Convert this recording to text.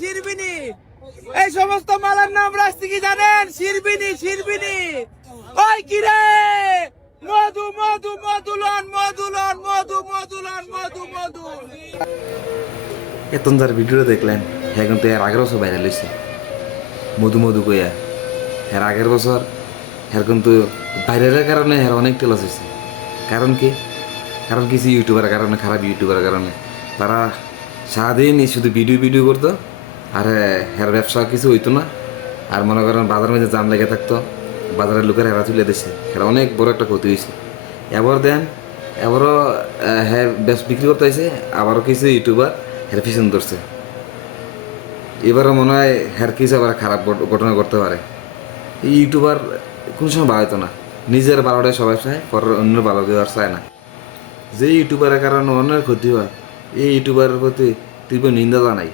শিরবিনি এই সমস্ত মালের নাম রাখছি কি জানেন? শিরবিনি শিরবিনি। ওই কিরে মধু মধু মধুলন মধুলন মধু মধুলন মধু মধু। এতন যার ভিডিও দেখলেন হ্যাঁ কিন্তু এর আগের বছর ভাইরাল হয়েছে মধু মধু কইয়া। এর আগের বছর হ্যাঁ কিন্তু ভাইরালের কারণে হ্যাঁ অনেক টেলাস হয়েছে। কারণ কি? কারণ কিছু ইউটিউবারের কারণে, খারাপ ইউটিউবারের কারণে তারা সারাদিন শুধু ভিডিও ভিডিও করতো আর হ্যাঁ ব্যবসা কিছু হইতো না। আর মনে করেন বাজারের মধ্যে জাম লেগে থাকতো, বাজারের লোকের হেরা তুলে দিচ্ছে, হেরা অনেক বড় একটা ক্ষতি হয়েছে। এবার দেন এবারও হ্যাঁ বেশ বিক্রি করতে হয়েছে, আবারও কিছু ইউটিউবার হ্যাঁ পিছন ধরছে। এবারও মনে হয় হ্যার কিছু আবার খারাপ ঘটনা করতে পারে। এই ইউটিউবার কোনো সময় ভালো হতো না, নিজের ভালোটাই সবাই চায়, পরের অন্য ভালো কেউ আর চায় না। যে ইউটিউবারের কারণে অন্যের ক্ষতি হয় এই ইউটিউবারের প্রতি তীব্র নিন্দা জানাই।